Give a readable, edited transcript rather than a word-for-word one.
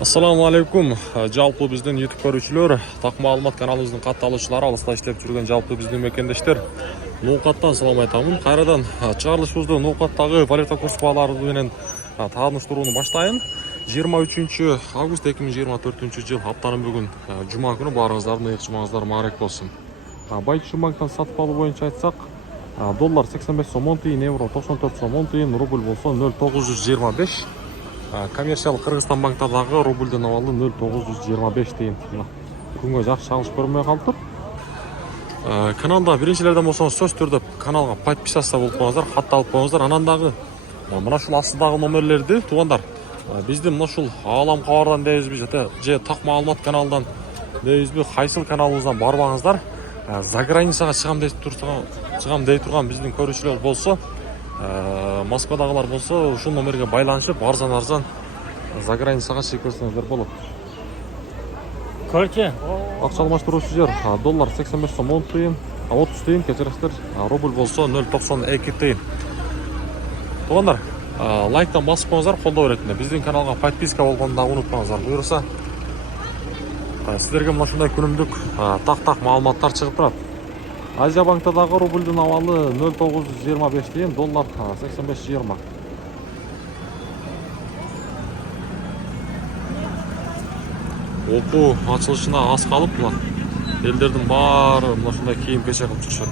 Ассаламу алейкум. Жалпы биздин YouTube көрүүчүлөр, так маалымат каналыбыздын катталуучулары, алыста иштеп жүргөн жалпы биздин мекендештер. Ноокаттан салам айтамын. Кайрадан чыгарылышыбызды ноокаттагы валюта курс баалары менен тааныштырууну баштайын. 23 август 2024 жыл аптанын бүгүн жума күнү баарыңыздардын ыйык жумаңыздар маарек болсун. Байчу банктан сатып алуу боюнча айтсак, доллар 85 сом 10 тыйын, евро 94 сом 10 тыйын, рубль болсо 0,925. Коммерциялык Кыргызстан банктардагы рубльдин абалы 0,925 тыйын. Күнгө жакшы чагылыш көрмөй калыптыр. Каналда биринчилерден болсоңуз сөз түрдө каналга подписаться болуп коюңуздар, катталып коюңуздар. Анан дагы мына ушул астыдагы номерлерди туугандар, биздин мына ушул Аалам кабардан дейбизби же так маалымат каналынан дейбизби, кайсыл каналыбыздан барбаңыздар. Заграницага чыгам дей турган биздин көрүүчүлөр болсо, Москвадагылар болсо, ушул номерге байланышып арзан заграницага чыгып көрсөңүздөр болот. Короче, Акча алмаштыруучу жер доллар 85 сом 10 тыйын, 30 тыйын, кечиресиздер, рубль болсо 0,92 тыйын. Туугандар, лайктан басып коюңуздар, колдоо иретинде. Биздин каналга подписка болгонду да унутпаңыздар. Буюрса, сиздерге мына ушундай күнүмдүк так маалыматтар чыгып турат. Азия банктардагы рубльдин абалы 0,925 тыйын, доллар 85,20. Окуу ачылышына аз калып, элдердин баары мына ушундай кийим кечек кылып чыгышат.